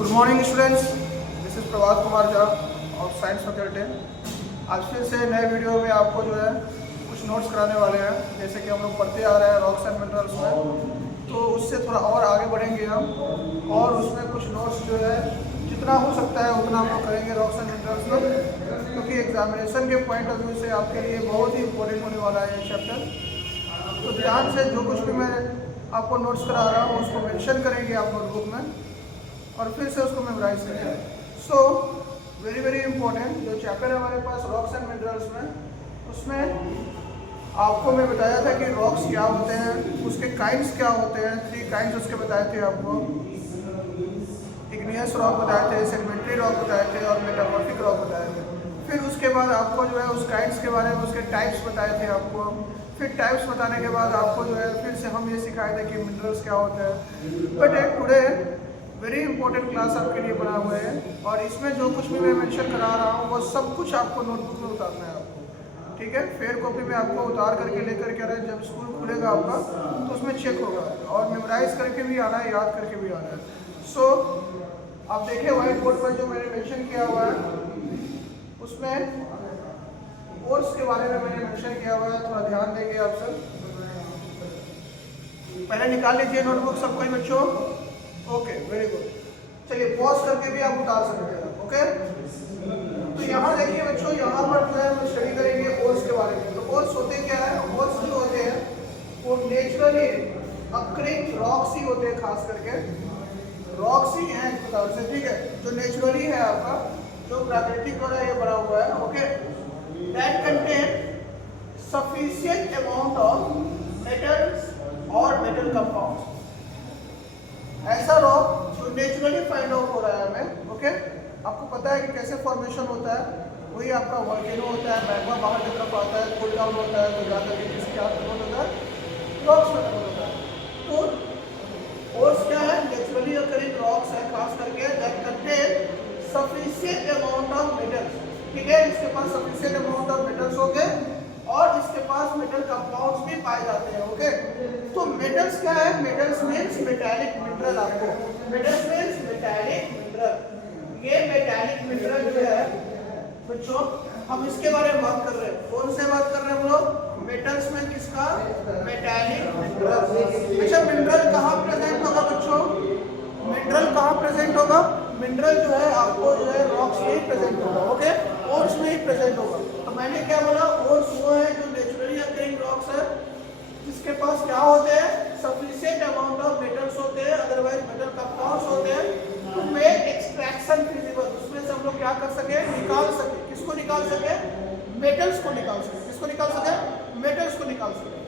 Good morning students, this is Prabhat Kumar Jha of science faculty. आज फिर से नए वीडियो में आपको जो है कुछ नोट्स कराने वाले हैं। जैसे कि हम लोग पढ़ते आ रहे हैं रॉक्स एंड मिनरल्स में, तो उससे थोड़ा और आगे बढ़ेंगे हम और उसमें कुछ नोट्स जो है जितना हो सकता है उतना हम लोग करेंगे रॉक्स एंड मिनरल्स में, क्योंकि एग्जामिनेशन के पॉइंट ऑफ व्यू से आपके लिए बहुत ही इंपॉर्टेंट होने वाला है ये चैप्टर। तो ध्यान से जो कुछ भी मैं आपको नोट्स करा रहा हूँ उसको मेंशन करेंगे आप नोटबुक में और फिर से उसको मेमोराइज करेंगे। सो वेरी वेरी इंपॉर्टेंट जो चैप्टर है हमारे पास रॉक्स एंड मिनरल्स में, उसमें आपको मैं बताया था कि रॉक्स क्या होते हैं, उसके काइंड्स क्या होते हैं। 3 काइंड्स उसके बताए थे आपको। इग्नियस रॉक बताए थे, सेडिमेंट्री रॉक बताए थे और मेटामॉर्फिक रॉक बताए थे। फिर उसके बाद आपको जो है उस काइंड्स के बारे में उसके टाइप्स बताए थे आपको। फिर टाइप्स बताने के बाद आपको जो है फिर से हम ये सिखाए थे कि मिनरल्स क्या होते हैं। But today very important class आपके लिए बना हुआ है और इसमें जो कुछ भी मैं मेंशन करा रहा हूँ वो सब कुछ आपको नोटबुक में उतारना है आपको, ठीक है। फेयर कॉपी में आपको उतार करके लेकर के आना है। जब स्कूल खुलेगा आपका तो उसमें चेक होगा और मेमोराइज करके भी आना है, याद करके भी आना है। सो आप देखिए व्हाइट बोर्ड पर जो मैंने मेंशन किया हुआ है उसमें कोर्स के बारे में मैंने मेंशन किया हुआ है, थोड़ा ध्यान देंगे आप सब। पहले निकाल लीजिए नोटबुक सब कोई बच्चों। Okay, very good. चलिए पॉज करके भी आप उतार सकते हैं। ओके, तो यहाँ देखिए बच्चों, यहाँ पर जो है हम स्टडी करेंगे ओर्स के बारे में। तो ओर्स होते क्या है? ओर्स जो होते हैं वो नेचुरली अक्रिंग रॉक्स ही होते हैं, खास करके रॉक्स ही हैं एक प्रकार से, ठीक है। जो नेचुरली है आपका, जो प्राकृतिक द्वारा ये बना हुआ है, okay, that contain sufficient amount of metals और मेटल कंपाउंड्स। ऐसा रॉक जो नेचुरली फाइंड आउट हो रहा है हमें, ओके। आपको पता है कि कैसे फॉर्मेशन होता है, वही आपका वोल्केनो होता है, मैग्मा बाहर की तरफ आता है, कूल डाउन होता है, तो जाकर के किसके हाथ में होता है? रॉक्स में होता है। तो ओर्स क्या है? नेचुरली अकरिंग रॉक्स है, खास करके that contain sufficient amount of metals, ठीक है। इसके पास सफिशिएंट अमाउंट ऑफ मेटल्स होंगे और इसके पास मेटल कंपाउंड्स भी पाए जाते हैं, ओके। तो मेटल्स क्या है? Metals means metallic mineral. आपको मेटल्स मींस मेटालिक मिनरल। ये मेटालिक मिनरल जो है बच्चों, हम इसके बारे में बात कर रहे हैं। कौन से बात कर रहे हैं हम लोग? मेटल्स में किसका? Metallic mineral. अच्छा, मिनरल कहाँ प्रेजेंट होगा बच्चों? मिनरल कहाँ प्रेजेंट होगा? मिनरल जो है आपको जो है रॉक्स में ही प्रेजेंट होगा, ओके, ओर्स में ही प्रेजेंट होगा। तो मैंने क्या बोला? ओर्स वो है जो नेचुरली अकरिंग रॉक्स है जिसके पास क्या होते हैं? सफिशिएंट अमाउंट ऑफ मेटल्स होते हैं, अदरवाइज मेटल कंपाउंड्स होते हैं टू मेक एक्सट्रैक्शन फिजिबल। उसमें से हम लोग क्या कर सके? निकाल सके। किसको निकाल सके? मेटल्स को निकाल सके। किसको निकाल सके? मेटल्स को निकाल सके।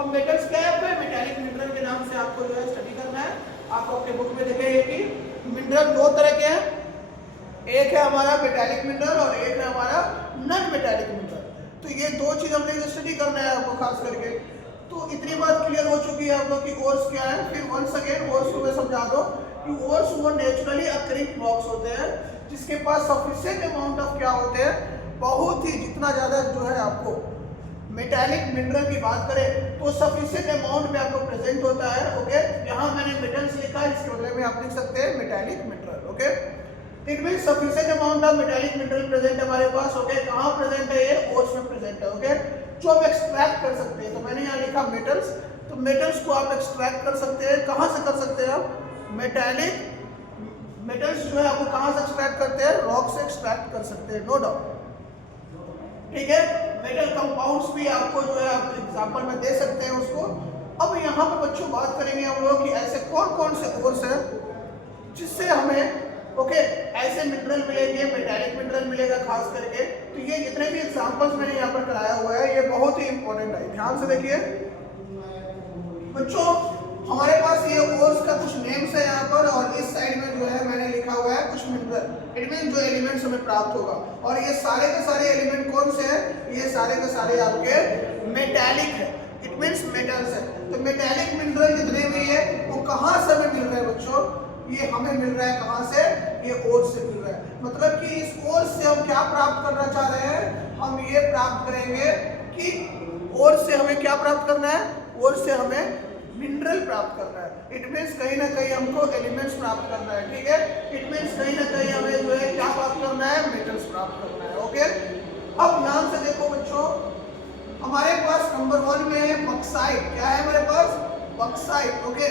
अब मेटल्स क्या है? मेटालिक मिनरल के नाम से आपको जो है स्टडी करना है। आप आपके बुक में देखेंगे कि मिनरल 2 तरह के हैं। एक है हमारा मेटालिक मिनरल और एक है हमारा नॉन मेटालिक मिनरल। तो ये 2 चीज हमने स्टडी करना है आपको खास करके। तो इतनी बात क्लियर हो चुकी है आपको कि ओर्स क्या है। फिर वंस अगेन ओर्स को मैं समझा दो कि ओर्स वो नेचुरली अकरिंग रॉक्स होते हैं जिसके पास सफिशिएंट अमाउंट ऑफ क्या होते हैं? बहुत ही जितना ज्यादा जो है आपको मेटालिक मिनरल की बात करें तो सफिशिएंट अमाउंट में आपको प्रेजेंट होता है, ओके। यहाँ मैंने मेटल्स लिखा है, इसके बदले में आप लिख सकते हैं metallic mineral, okay. It means sufficient amount of metallic mineral present हमारे पास, ओके। कहाँ प्रेजेंट है? ये ओर्स में प्रेजेंट है, ओके, जो हम एक्सट्रैक्ट कर सकते हैं। तो मैंने यहाँ लिखा मेटल्स, तो मेटल्स को आप एक्सट्रैक्ट कर सकते हैं। कहाँ से कर सकते हैं आप? मेटालिक मेटल्स जो है आपको कहाँ से एक्सट्रैक्ट करते हैं? रॉक से एक्सट्रैक्ट कर सकते हैं, नो डाउट, ठीक है। मेटल कंपाउंड्स भी आपको जो है आप एग्जांपल में दे सकते हैं उसको। अब यहाँ पे बच्चों बात करेंगे हम लोग कि ऐसे कौन कौन से ओर्स हैं जिससे हमें, ओके, ऐसे मिनरल मिलेंगे, मेटालिक मिनरल मिलेगा खास करके। तो ये जितने भी एग्जांपल्स मैंने यहाँ पर कराया हुआ है ये बहुत ही इंपॉर्टेंट है, ध्यान से देखिए बच्चों। हमारे पास ये ओर्स का कुछ नेम्स है यहाँ पर और इस साइड में जो है मैंने लिखा हुआ है कुछ मिनरल। इट मीन जो एलिमेंट्स हमें प्राप्त होगा। और ये सारे के सारे एलिमेंट कौन से हैं? ये सारे के सारे आपके मेटालिक है, इट मीन्स मेटल्स है। तो मेटालिक मिनरल जितने भी है वो कहाँ से हमें मिल रहे हैं बच्चों? ये हमें मिल रहा है कहाँ से? ये ओर्स से मिल रहा है। मतलब कि इस ओर्स से हम क्या प्राप्त करना चाह रहे हैं? हम ये प्राप्त करेंगे कि ओर्स से हमें क्या प्राप्त करना है? ओर्स से हमें मिनरल प्राप्त करना है। इट मीन्स कहीं ना कहीं हमको एलिमेंट्स प्राप्त करना है, ठीक है। इट मीन्स कहीं ना कहीं हमें जो है क्या प्राप्त करना है, मेटल्स प्राप्त करना है, ओके। अब ध्यान से देखो बच्चों, हमारे पास नंबर 1 में है बक्साइट। क्या है हमारे पास? बक्साइट, ओके,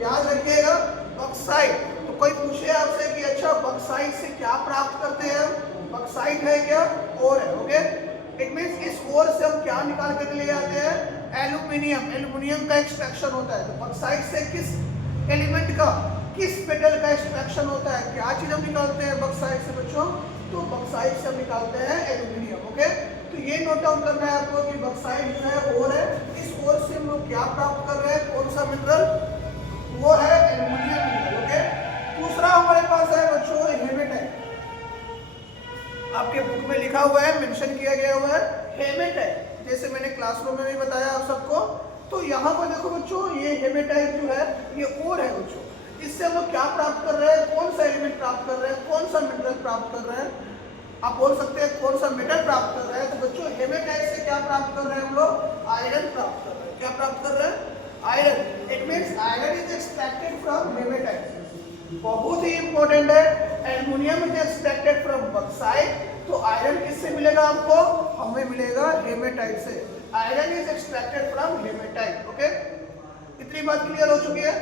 याद रखिएगा बक्साइट। तो कोई पूछे आपसे कि अच्छा बक्साइट से क्या प्राप्त करते हैं? बक्साइट है क्या? ओर है, ओके। इट मीन्स इस ओर से हम क्या निकाल के ले आते हैं? एल्यूमिनियम। एल्यूमिनियम का एक्सट्रैक्शन होता है। तो बक्साइट से किस एलिमेंट का, किस मेटल का एक्सट्रैक्शन होता है? क्या चीज हम निकालते हैं बक्साइट से बच्चों? तो बक्साइट से हम निकालते हैं एल्यूमिनियम, ओके। तो ये नोट डाउन करना है आपको कि बक्साइट जो है ओर है, इस ओर से हम लोग क्या प्राप्त कर रहे हैं? कौन सा मिनरल? वो है एल्यूमिनियम मिनरल, ओके। दूसरा हमारे पास है बच्चों हेमेटाइट। आपके बुक में लिखा हुआ है, मेंशन किया गया हुआ है हेमेटाइट, जैसे मैंने क्लासरूम में भी बताया आप सबको। तो यहाँ पर देखो बच्चों, ये हेमेटाइट जो है ये ओर है बच्चों। इससे हम लोग क्या प्राप्त कर रहे हैं? कौन सा एलिमेंट प्राप्त कर रहे हैं? कौन सा मिनरल प्राप्त कर रहे हैं? आप बोल सकते हैं कौन सा मेटल प्राप्त कर रहे हैं। तो बच्चों हेमेटाइट से क्या प्राप्त कर रहे हैं हम लोग? आयरन प्राप्त कर रहे हैं। क्या प्राप्त कर रहे हैं? Iron. It means iron is extracted from haematite. बहुत ही इंपॉर्टेंट है। Aluminium is extracted from bauxite. तो आयरन किससे मिलेगा आपको? हमें मिलेगा हेमेटाइट से। Iron is extracted from haematite, okay. इतनी बात क्लियर हो चुकी है?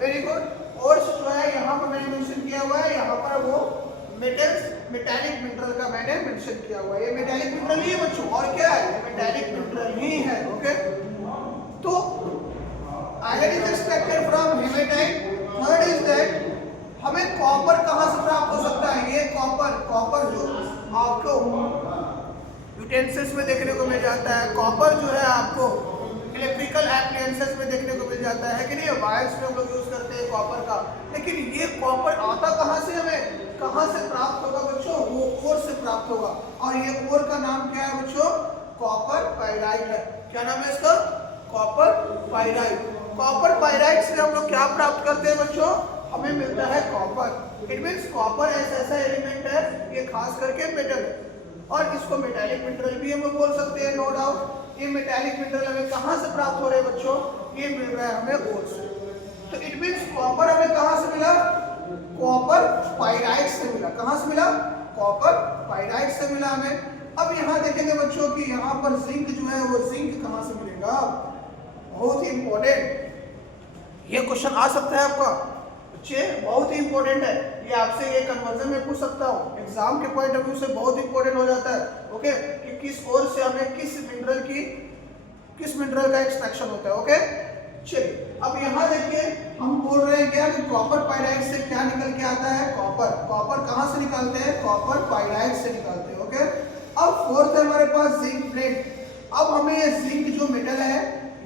Very good. और जो है यहाँ पर मैंने मेंशन किया हुआ है, यहाँ पर वो मेटल्स, मेटालिक मिनरल का मैंने मेंशन किया हुआ है। ये मेटालिक मिनरल ही है बच्चों, और क्या है? ये मेटालिक मिनरल ही है, ओके। तो iron is extracted from haematite. Third is that हमें कॉपर कहां से प्राप्त हो सकता है? ये कॉपर जो आपको यूटेंसिल्स में देखने को मिल जाता है, कॉपर जो है आपको इलेक्ट्रिकल एप्लायंसेस में देखने को मिल जाता है कि नहीं, वायर्स में हम लोग यूज करते हैं कॉपर का। लेकिन ये कॉपर आता कहां से? हमें कहां से प्राप्त होगा बच्चों? वो ओर से प्राप्त होगा। और ये ओर का नाम क्या है बच्चों? कॉपर पाइराइट है। क्या नाम है इसका? Copper pyrite. कॉपर पाइराइट से हम लोग क्या प्राप्त करते हैं बच्चों? हमें मिलता है कॉपर। इट मीन्स कॉपर ऐसा एलिमेंट है, ये खास करके मेटल है, और इसको मेटालिक मिनरल भी हम लोग बोल सकते हैं, नो डाउट। ये मेटालिक मिनरल हमें कहां से प्राप्त हो रहे हैं बच्चों? ये मिल रहा है हमें ओर से। तो इट मीन्स कॉपर हमें कहां से मिला? कॉपर पाइराइट से मिला। कहां से मिला? कॉपर पाइराइट से मिला हमें। अब यहाँ देखेंगे बच्चों कि यहाँ पर जिंक जो है वो जिंक कहां से मिलेगा? बहुत ही इंपॉर्टेंट ये क्वेश्चन आ सकता है आपका बच्चे, बहुत ही इंपॉर्टेंट है ये। आपसे ये कन्वर्जन में पूछ सकता हूँ, एग्जाम के पॉइंट ऑफ व्यू से बहुत इंपॉर्टेंट हो जाता है, ओके, कि किस ओर से हमें किस मिनरल का एक्सट्रैक्शन होता है, ओके। चलिए अब यहाँ देखिए, हम बोल रहे हैं क्या कि कॉपर पाइराइट से क्या निकल के आता है? कॉपर कहाँ से निकालते हैं? कॉपर पाइराइट से निकालते हैं, ओके। अब फोर्थ है हमारे पास जिंक प्लेट। अब हमें ये जिंक जो मेटल है,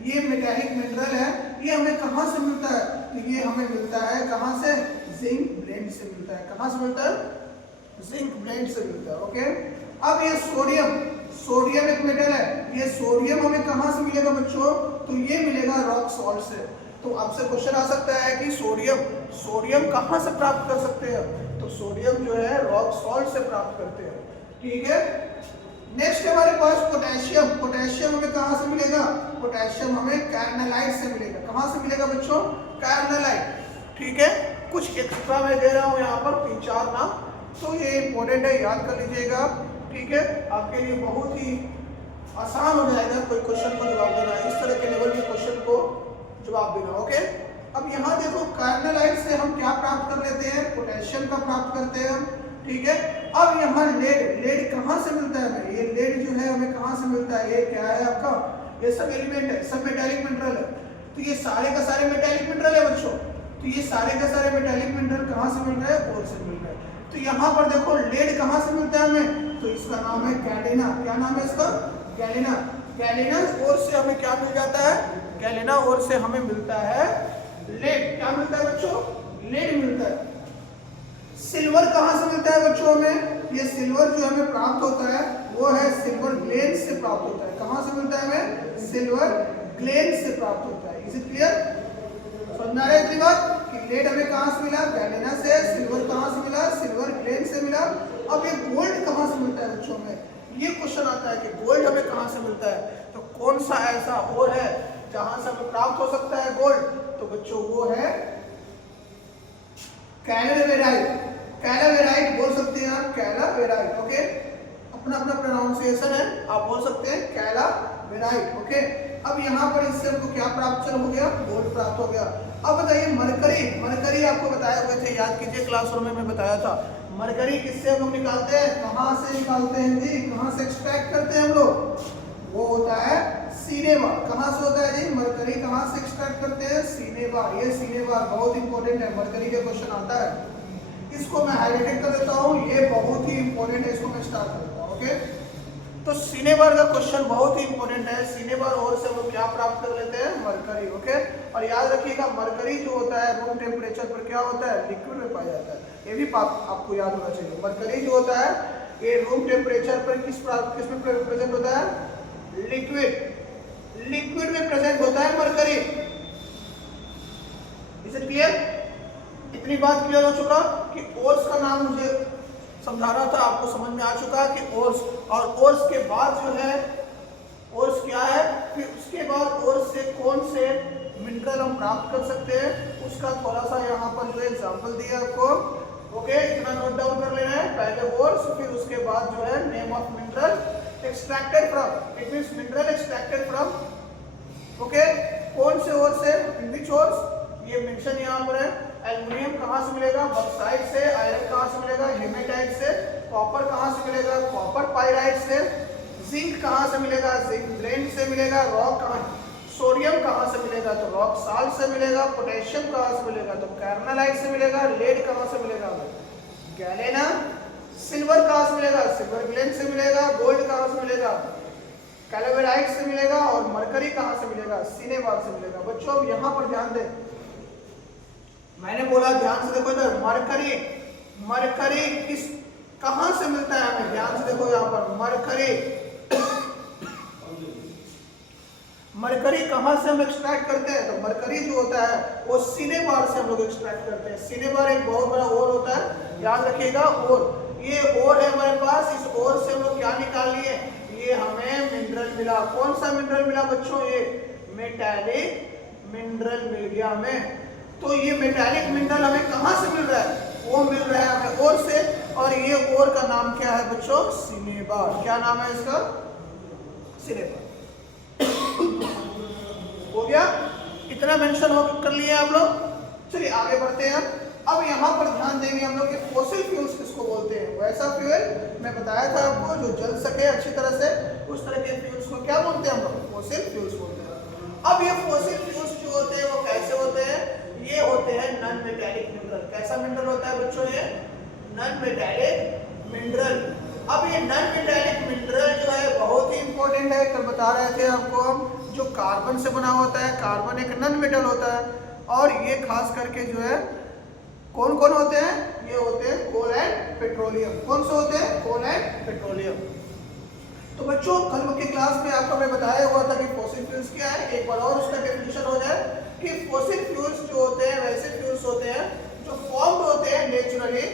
ये मेटालिक मिनरल है, ये हमें कहां से मिलता है? तो ये हमें मिलता है कहां से? जिंक ब्लेंड से मिलता है। कहां से मिलता है? जिंक ब्लेंड से मिलता है, ओके। अब ये सोडियम एक मेटल है, ये सोडियम हमें कहां से मिलेगा बच्चों? तो ये मिलेगा रॉक सॉल्ट से। तो आपसे क्वेश्चन आ सकता है कि सोडियम कहां से प्राप्त कर सकते हैं? तो सोडियम जो है रॉक सॉल्ट से प्राप्त करते हैं, ठीक है। नेक्स्ट हमारे पास पोटेशियम हमें कहां से मिलेगा? पोटेशियम हमें कार्नलाइट से मिलेगा। कहां से मिलेगा बच्चों? कार्नलाइट, ठीक है। कुछ एक्स्ट्रा मैं दे रहा हूं यहाँ पर 3-4 नाम, तो ये इंपॉर्टेंट है, याद कर लीजिएगा, ठीक है। आपके लिए बहुत ही आसान हो जाएगा कोई क्वेश्चन को जवाब देना, इस तरह के लेवल के क्वेश्चन को जवाब देना, ओके। अब यहाँ देखो, कार्नलाइट से हम क्या प्राप्त कर लेते हैं? पोटेशियम का प्राप्त करते हैं हम, ठीक है। अब यहाँ लेड कहाँ से मिलता है हमें? ये लेड जो है हमें कहाँ से मिलता है? ये क्या है आपका? ये सब एलिमेंट है, सब मेटालिक मिनरल है। तो ये सारे का सारे मेटालिक मिनरल है बच्चों। तो ये सारे का सारे मेटालिक मिनरल कहाँ से मिल रहा है? ओर से मिल रहा है। तो यहाँ पर देखो लेड कहाँ से मिलता है हमें? तो इसका नाम है गैलेना। क्या नाम है इसका? गैलेना। गैलेना ओर से हमें क्या मिल जाता है? गैलेना ओर से हमें मिलता है लेड। क्या मिलता है बच्चों? लेड मिलता है। सिल्वर कहां से मिलता है बच्चों हमें? ये सिल्वर जो हमें प्राप्त होता है वो है सिल्वर ग्लेन से प्राप्त होता है। कहां से मिलता है हमें? सिल्वर ग्लेन से प्राप्त होता है। Is it clear? समझ आ रहा है इतनी बात कि लेड हमें कहां से मिला? गैलेना से। सिल्वर कहां से मिला? सिल्वर ग्लेन से मिला। अब ये गोल्ड कहां से मिलता है बच्चों में? ये क्वेश्चन आता है कि गोल्ड हमें कहां से मिलता है। तो कौन सा ऐसा और है जहां से हमें प्राप्त हो सकता है गोल्ड, तो बच्चों वो है कैलावेराइट। कैलावेराइट बोल सकते हैं आप, कैलावेराइट। ओके, अपना अपना प्रोनाउंसिएशन है, आप बोल सकते हैं कैलावेराइट। ओके, अब यहाँ पर इससे हमको क्या प्राप्त हो गया, गोल्ड प्राप्त हो गया। अब बताइए मरकरी, मरकरी आपको बताए हुए थे, याद कीजिए क्लासरूम में मैं बताया था। मरकरी किससे हम लोग निकालते हैं, कहाँ से निकालते हैं जी, कहाँ से एक्सट्रैक्ट करते हैं हम लोग, वो होता है सीने बार। कहाँ से होता है जी, मरकरी कहाँ से एक्सट्रैक्ट करते हैं, सीने बार। ये सीने बार बहुत इंपॉर्टेंट है, मरकरी के क्वेश्चन आता है, इसको मैं हाईलाइट कर देता हूँ, ये बहुत ही इंपॉर्टेंट है, इसको मैं स्टार्ट करता हूँ। ओके, तो सीने बार का क्वेश्चन बहुत ही इंपॉर्टेंट है। सीने बार और से हम लोग क्या प्राप्त कर लेते हैं, मरकरी। ओके, और याद रखिएगा मरकरी जो होता है रूम टेम्परेचर पर क्या होता है, लिक्विड में पाया जाता है, ये भी आपको याद होना चाहिए। मरकरी जो होता है ये रूम टेम्परेचर पर किस में प्रेजेंट होता है, लिक्विड, लिक्विड में प्रेजेंट होता है मरकरी। Is it clear? इतनी बात क्लियर हो चुका कि ओर्स का नाम मुझे समझा रहा था, आपको समझ में आ चुका कि ओर्स, और ओर्स के बाद जो है, ओर्स क्या है, फिर उसके बाद ओर्स से कौन से मिनरल हम प्राप्त कर सकते हैं, उसका थोड़ा सा यहाँ पर जो एग्जांपल दिया आपको। ओके, इतना नोट डाउन कर लेना है, पहले ओर्स, फिर उसके बाद जो है name of mineral extracted from, it means mineral extracted from. Okay, कौन से ओर्स है, विच ओर्स, ये मेंशन यहाँ पर है। एल्युमिनियम कहाँ से मिलेगा, बॉक्साइट से। आयरन कहाँ से मिलेगा, हेमेटाइट से। कॉपर कहाँ से मिलेगा, कॉपर पाइराइट से। जिंक कहाँ से मिलेगा, जिंक ब्लेंड से मिलेगा। रॉक कहाँ, सोडियम कहाँ से मिलेगा, तो रॉक साल्ट से मिलेगा। पोटेशियम कहाँ से मिलेगा, तो कार्नालाइट से मिलेगा। लेड कहाँ से मिलेगा, गैलेना। सिल्वर कहाँ से मिलेगा, सिल्वर ग्लेन से मिलेगा। गोल्ड कहाँ से मिलेगा, कैलावेराइट से मिलेगा। और मरकरी कहाँ से मिलेगा, सीने बार से मिलेगा। बच्चों अब यहाँ पर ध्यान दें, मैंने बोला ध्यान से देखो इधर, मरकरी, मरकरी किस कहां से मिलता है हमें, ध्यान से देखो यहाँ पर, मरकरी, मरकरी कहां से हम एक्सट्रैक्ट करते हैं, तो मरकरी जो होता है वो सीने बार से हम लोग एक्सट्रैक्ट करते हैं। सीने बार एक बहुत बड़ा ओर होता है, याद रखिएगा। ओर, ये ओर है हमारे पास, इस ओर से हम लोग क्या निकाल लिए, ये हमें मिनरल मिला। कौन सा मिनरल मिला बच्चों, ये मेटालिक मिनरल मिल गया हमें। तो ये मेटालिक मिनरल हमें कहां से मिल रहा है, वो मिल रहा है हमें ओर से, और ये ओर का नाम क्या है बच्चों, सीने बार। क्या नाम है इसका, सीने बार। हो गया, इतना मेंशन हो कर लिया आप लोग। चलिए आगे बढ़ते हैं। अब यहाँ पर ध्यान देंगे हम लोग कि फॉसिल फ्यूल्स किसको बोलते हैं। वैसा फ्यूल मैं बताया था आपको जो जल सके अच्छी तरह से, उस तरह के फ्यूल्स को क्या बोलते हैं हम लोग, फॉसिल फ्यूल्स बोलते हैं। अब ये फॉसिल फ्यूल्स जो होते हैं वो कैसे होते हैं, ये होते हैं नॉन मेटालिक मिनरल। कैसा मिनरल होता है बच्चों, ये नॉन मेटालिक मिनरल। अब ये नॉन मेटालिक मिनरल जो है बहुत ही इंपॉर्टेंट है, कल बता रहे थे आपको हम, जो कार्बन से बना होता है। कार्बन एक नॉन मेटल होता है, और ये खास करके जो है कौन कौन होते हैं, ये होते हैं कोल एंड पेट्रोलियम। कौन से होते हैं, कोल एंड पेट्रोलियम। तो बच्चों कल के क्लास में आपको मैं बताया हुआ था कि फॉसिल फ्यूल्स क्या है, एक बार और उसका डेफिनेशन हो जाए कि फॉसिल फ्यूल्स जो होते हैं वैसे फ्यूल्स होते हैं जो फॉर्म्ड होते हैं नेचुरली,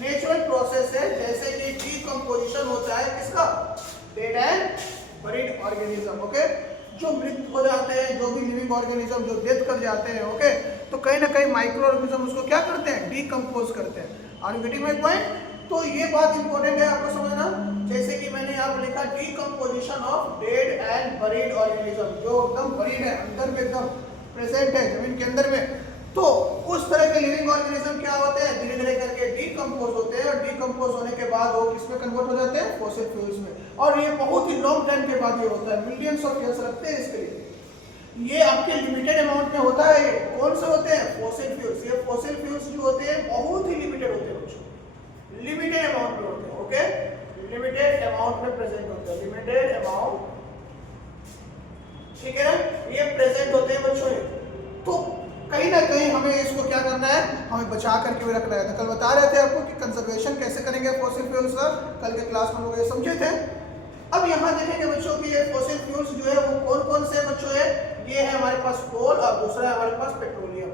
नेचुरल प्रोसेस है, जैसे कि डीकंपोजिशन होता है किसका, dead and buried organism. Okay, जो मृत हो जाते हैं, जो भी लिविंग ऑर्गेनिज्म जो डेथ कर जाते हैं, ओके, तो कहीं ना कहीं माइक्रो ऑर्गेनिज्म उसको क्या करते हैं, डीकंपोज करते हैं। Are you getting my point? तो ये बात इंपॉर्टेंट है आपको समझना। जैसे कि मैंने यहाँ पर लिखा decomposition of dead and buried organism, जो एकदम बरीड है, अंदर में एकदम प्रेजेंट है जमीन के अंदर में, तो उस तरह के लिविंग ऑर्गेनिज्म क्या होते हैं, धीरे धीरे करके डीकंपोज होते हैं, और डीकंपोज होने के बाद वो किसमें कन्वर्ट हो जाते हैं, फॉसिल फ्यूल्स में। और ये बहुत ही लॉन्ग टाइम के बाद ये होता है, मिलियंस ऑफ ईयर्स लगते हैं इसके लिए। ये आपके लिमिटेड अमाउंट में होता है। कौन से होते हैं, फॉसिल फ्यूल्स। ये फॉसिल फ्यूल्स जो होते हैं बहुत ही लिमिटेड होते हैं बच्चों, लिमिटेड अमाउंट में होते हैं। ओके, लिमिटेड अमाउंट में प्रेजेंट होते हैं, लिमिटेड अमाउंट, ठीक है ना, ये प्रेजेंट होते हैं बच्चों। तो कहीं ना कहीं हमें इसको क्या करना है, हमें बचा करके भी रखना है। तो कल बता रहे थे आपको कि कंजर्वेशन कैसे करेंगे फॉसिल फ्यूल्स का, कल के क्लास में लोग ये समझे थे। अब यहाँ देखेंगे बच्चों कि ये फॉसिल फ्यूल्स जो है वो कौन कौन से बच्चों है, ये है हमारे पास कोल, और दूसरा है हमारे पास पेट्रोलियम।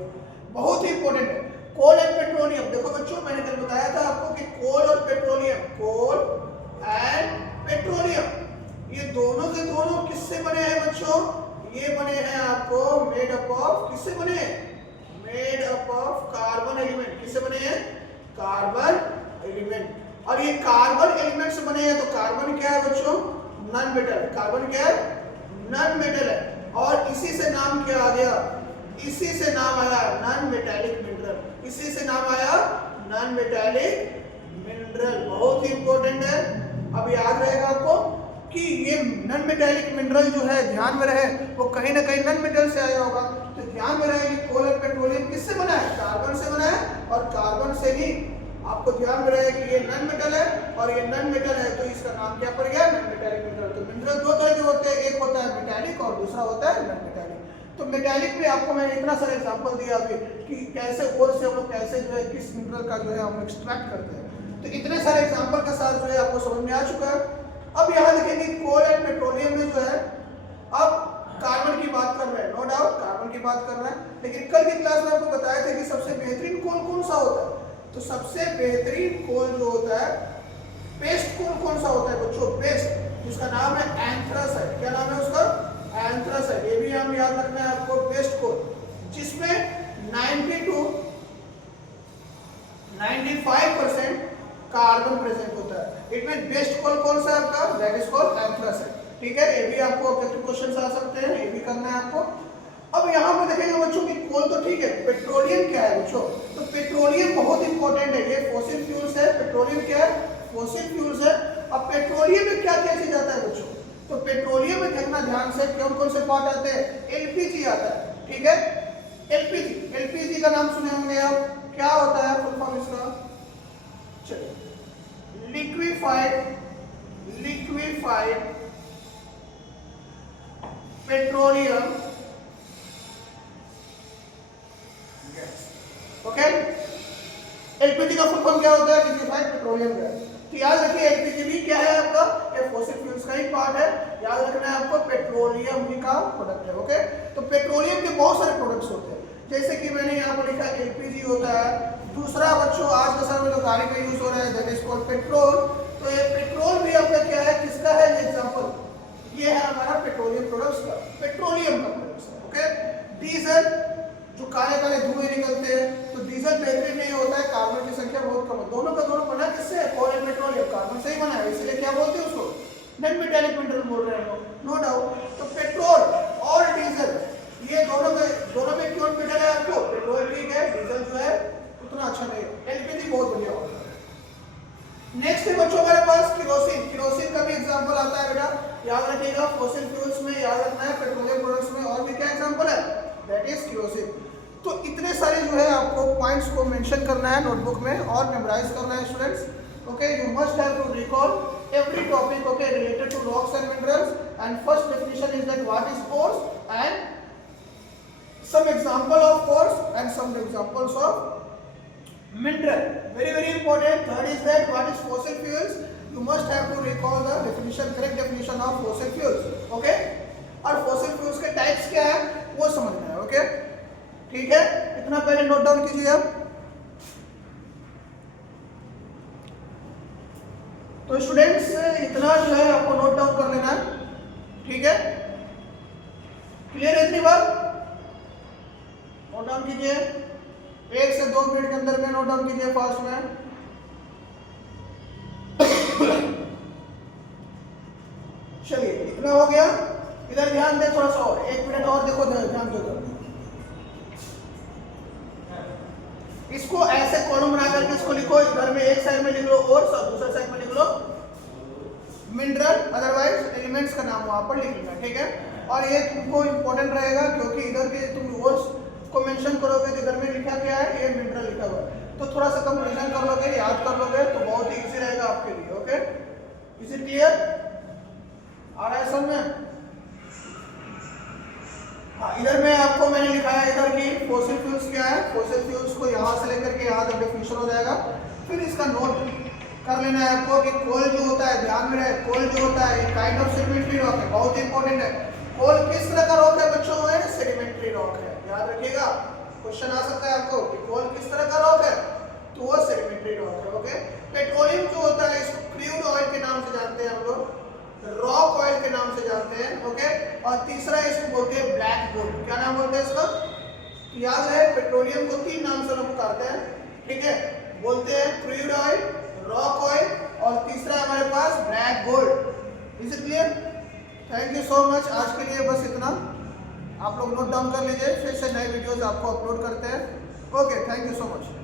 बहुत ही इंपॉर्टेंट है कोल एंड पेट्रोलियम। देखो बच्चों मैंने कल बताया था आपको कि कोल और पेट्रोलियम, कोल एंड पेट्रोलियम, ये दोनों के दोनों किससे बने हैं बच्चों, ये बने हैं आपके कार्बन एलिमेंट। और ये कार्बन एलिमेंट से बने हैं, तो कार्बन क्या है बच्चों? Non metal. कार्बन क्या है? नॉन मेटल है। और इसी से नाम क्या आ गया? इसी से नाम आया नॉन मेटालिक मिनरल। इसी से नाम आया नॉन मेटालिक मिनरल। बहुत ही इंपॉर्टेंट है, अब याद रहेगा आपको कि ये नॉन मेटालिक मिनरल जो है, ध्यान में रहे, वो कहीं ना कहीं नॉन मेटल से आया होगा। तो ध्यान में रहे कि कोल और पेट्रोलियम किससे बना है? कार्बन से बना है। और कार्बन से ही आपको ध्यान में रहे कि ये नॉन मेटल है, और ये नॉन मेटल है तो इसका नाम क्या पड़ गया? Non metallic mineral. तो मिनरल दो तरह के होते हैं, एक होता है मेटालिक और दूसरा होता है नॉन मेटालिक। तो मेटालिक में आपको मैंने इतना सारा एग्जांपल दिया अभी कि कैसे ओर से हम लोग कैसे जो है किस मिनरल का जो है हम एक्सट्रैक्ट करते हैं। तो इतने सारे एग्जांपल के साथ जो है आपको समझ में आ चुका है। अब यहाँ देखेंगे कोल एंड पेट्रोलियम में जो है अब कार्बन की बात कर रहे हैं, नो डाउट कार्बन की बात कर रहे हैं, लेकिन कल की क्लास में आपको बताया था कि सबसे बेहतरीन कोल कौन सा होता है। तो सबसे बेहतरीन कोल जो होता है, बेस्ट कोल कौन सा होता है बच्चों? बेस्ट, जिसका नाम है एंथ्रासाइट। क्या नाम है उसका? एंथ्रासाइट। ये भी हम याद रखना है आपको, बेस्ट कोल, जिसमें 90 to 95% कार्बन प्रेजेंट होता है। इट मीन बेस्ट कोल कौन सा है आपका? That is called anthracite. ठीक है, ये भी आपको ऑब्जेक्टिव क्वेश्चंस आ सकते हैं, ये भी करना है आपको। अब यहाँ पर देखेंगे बच्चों कि कोल तो ठीक है, पेट्रोलियम क्या है बच्चों? तो पेट्रोलियम बहुत इंपॉर्टेंट है, ये फॉसिल फ्यूल्स है। पेट्रोलियम क्या है? फॉसिल फ्यूल्स है। अब पेट्रोलियम में क्या क्या चीज आता है बच्चों? तो पेट्रोलियम में देखना ध्यान से, कौन कौन से पार्ट आते हैं? एलपीजी आता है। ठीक है, एलपीजी, एलपीजी का नाम सुने होंगे आप, क्या होता है फुल फॉर्म इसका? चलिए, liquefied petroleum gas. Okay, LPG का फुल फॉर्म क्या होता है? Liquefied petroleum gas. तो याद रखिए एलपीजी भी क्या है आपका? ये फॉसिल फ्यूल्स का ही पार्ट है। याद रखना है आपको, पेट्रोलियम ही का प्रोडक्ट है। ओके, तो पेट्रोलियम के बहुत सारे प्रोडक्ट्स होते हैं, जैसे कि मैंने यहाँ पर लिखा एलपीजी होता है। दूसरा बच्चों आज के समय में जो गाड़ी का यूज हो रहा है दैट इज कॉल्ड पेट्रोल। तो ये पेट्रोल भी आपका क्या है? किसका है? एग्जांपल ये है हमारा पेट्रोलियम प्रोडक्ट्स का, पेट्रोलियम का प्रोडक्ट्स है। ओके, डीजल, जो काले काले धुएं निकलते हैं, तो डीजल बेहतरीन नहीं होता है, कार्बन की संख्या बहुत कम है। दोनों का दोनों बना किससे है? कोल एंड पेट्रोलियम, कार्बन से ही बना है, इसलिए क्या बोलते हैं उसको? नॉन मेटालिक मिनरल बोल रहे हैं, नो डाउट। तो पेट्रोल और डीजल ये दोनों में कौन बेटर है आपको? पेट्रोल ठीक है, डीजल जो है उतना अच्छा नहीं है। एलपीजी बहुत बढ़िया होता है। नेक्स्ट है बच्चों हमारे पास केरोसिन। केरोसिन का भी एग्जांपल आता है बेटा, याद रखिएगा। फॉसिल फ्यूल्स में याद रखना है, पेट्रोलियम प्रोडक्ट्स में और भी क्या एग्जांपल है? That is kerosene. तो इतने सारे जो है आपको पॉइंट्स को मेंशन करना है नोटबुक में और मेमोराइज करना है students. Okay, you must have to recall every topic okay related to rocks and minerals, and first definition is that what is pores and some example of pores and some examples of mineral. Very important. Third is that what is fossil fuels? You must have to recall the definition, correct definition of fossil fuels. Okay, और fossil fuels के types क्या है वो समझना है। Okay, ठीक है, इतना पहले नोट डाउन कीजिए आप। तो स्टूडेंट्स इतना जो है आपको नोट डाउन कर लेना है, ठीक है? क्लियर है इतनी बात? नोट डाउन कीजिए, 1 से 2 मिनट के अंदर में नोट डाउन कीजिए फास्ट में। चलिए, इतना हो गया। इधर ध्यान दे थोड़ा सा और, 1 मिनट और देखो, ध्यान दो। इसको ऐसे कॉलम बना करके इसको लिखो, इधर में एक साइड में लिख लो और दूसरे साइड में लिख लो मिनरल, अदरवाइज एलिमेंट्स का नाम वहां पर लिख लेना, ठीक है? और ये तुमको इंपॉर्टेंट रहेगा क्योंकि इधर के तुम ओर्स को मेंशन करोगे तो इधर में लिखा क्या है? ये मिनरल लिखा हुआ है। तो थोड़ा सा कंपैरिजन कर लोगे, याद कर लोगे तो बहुत ही इजी रहेगा आपके लिए। Okay, is it clear? आ रहा है समझ में? हाँ, इधर में आपको मैंने लिखा है इधर की फॉसिल फ्यूल्स क्या है। फॉसिल फ्यूल्स को यहाँ से लेकर के यहाँ तक डेफिनेशन हो जाएगा। फिर इसका नोट कर लेना है आपको कि कोल जो होता है, ध्यान में रहे, कोल जो होता है एक काइंड ऑफ सेडिमेंट्री रॉक है, बहुत इंपॉर्टेंट है। कोल किस तरह का रॉक है बच्चों? है सेडिमेंट्री रॉक है, याद रखिएगा। क्वेश्चन आ सकता है आपको कि कोल किस तरह का रॉक है, तो वो सेडिमेंट्री रॉक है। ओके, पेट्रोलियम जो होता है इसको क्रूड ऑयल के नाम से जानते हैं हम लोग, रॉक ऑयल के नाम से जानते हैं। ओके, और तीसरा इसको बोलते हैं ब्लैक गोल्ड। क्या नाम बोलते हैं इसका? याद है, पेट्रोलियम को 3 नाम से लोग पुकारते हैं, ठीक है? बोलते हैं क्रूड ऑयल, रॉक ऑयल, और तीसरा हमारे पास black gold. Is it clear? Thank you so much. आज के लिए बस इतना, आप लोग नोट डाउन कर लीजिए, फिर से नए वीडियोस आपको अपलोड करते हैं। Okay, thank you so much.